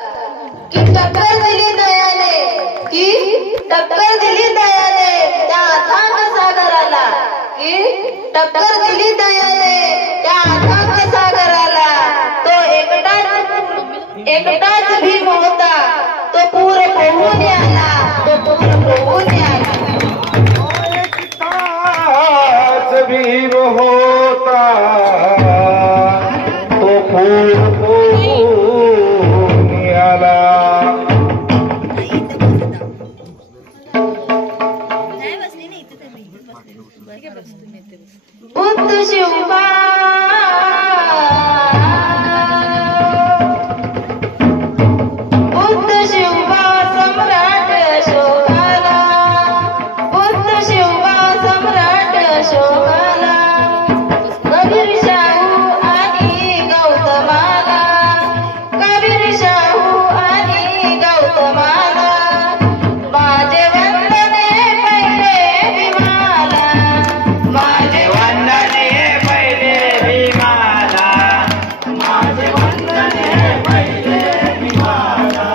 की टक्कर दिली दयाने, की टक्कर दिली दयाने त्या अथांग सागराला, की टक्कर दिली दयाने त्या अथांग सागराला. तो एकटाच भीम होता, तो पूर पोहून आला, तो पूर पोहून आला. एकटाच भीम होता, तो पूर पोहून आला. बुद्ध शिवबा बुद्ध शिवबा सम्राट अशोकाला, बुद्ध शिवबा सम्राट अशोकाला. कबीर शाहू आणि गौतमाला, कबीर शाहू आणि गौतमाला. माझे वंदने पहिले भीमाला, माझे वंदने पहिले भीमाला, माझे वंदने पहिले भीमाला.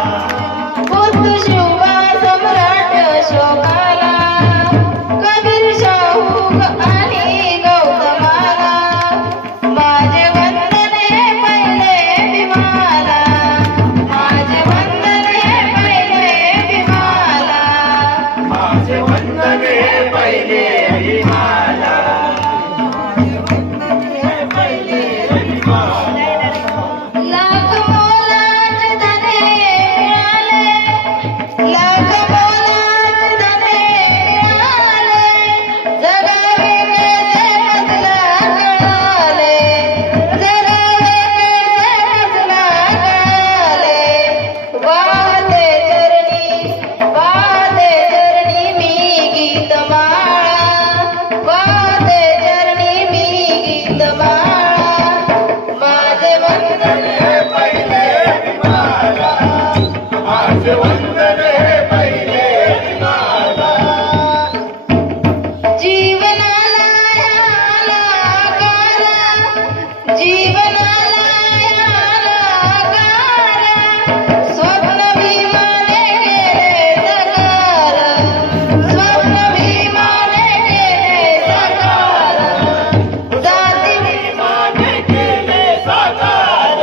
बुद्ध शिवबा सम्राट अशोकाला, कबीर शाहू आणि गौतमाला. माझे वंदने पहिले भीमाला, माझे वंदने पहिले भीमाला. माझे वंदने पहिले भीमाला, लाख मोलाचे धने मिळाले, लाख मोलाचे धने मिळाले. जगावे कैसे मजला कळाले, जगावे कैसे मजला कळाले. वाहते चरणी मी गीतमाळा, वाहते चरणी मी गीतमाळा. माझे वंदने पहिले भीमाला, माझे वंदने पहिले भीमाला. जीवनाला याला गारा, जीवनाला याला गारा. स्वप्न भीमाने केले साकार, स्वप्न भीमाने केले साकार. जाती भीमाने केले साकार,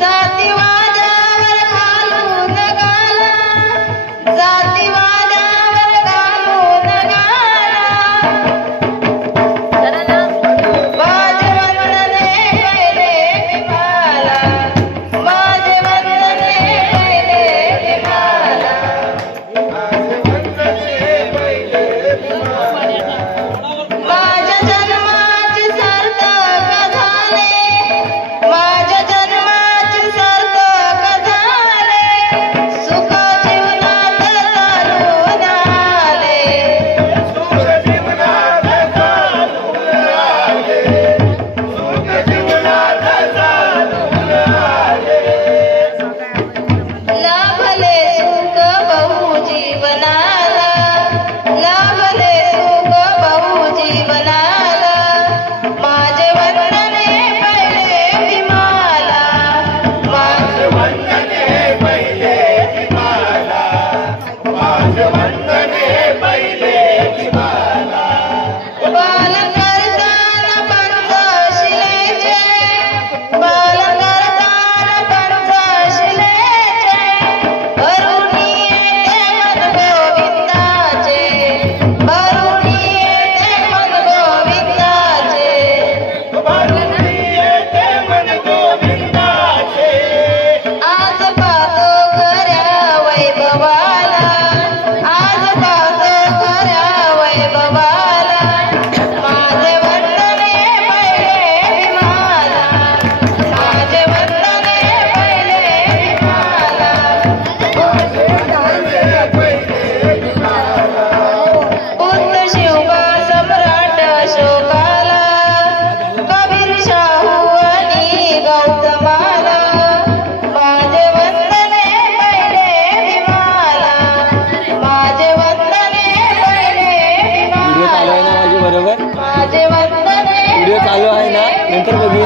जाती वाजावर घालून गाला, जाती वाजावर घालून गाला. माझे वंदने पहिले भीमाला, माझे वंदने पहिले भीमाला. माझे वंदने पहिले भीमाला. माझ्या जन्माचे सार्थक झाले, माझ्या जन्माचे सार्थक झाले. सुख जीवनात चालून आले, सुख जीवनात चालून आले, सुख जीवनात चालून आले. लाभले सुख बहु जीवनाला, लाभले सुख बहु जीवनाला. माझे वंदने पहिले भीमाला, माझे वंदने पहिले भीमाला, माझे वंदने पहिले भीमाला. बाल करताना पंचशिलेचे, बाल करताना पंचशिलेचे. भरून येते मन गोविंदाचे, भरून येते मन गोविंदाचे. भरून येते मन गोविंदाचे. आज पाहतो खऱ्या वैभवाला, आज पाहतो खऱ्या वैभवाला. माझे वंदने पहिले भीमाला, माझे वंदने पहिले भीमाला. माझे वंदने पहिले भीमाला. बुद्ध शिवबा सम्राट अशोकाला, कबीर शाहू आणि गौतमाला. माझे वंदने पहिले भीमाला, माझे वंदने पहिले भीमाला. बरोबर माझे वंदने व्हिडिओ चालू आहे ना, नंतर बघू.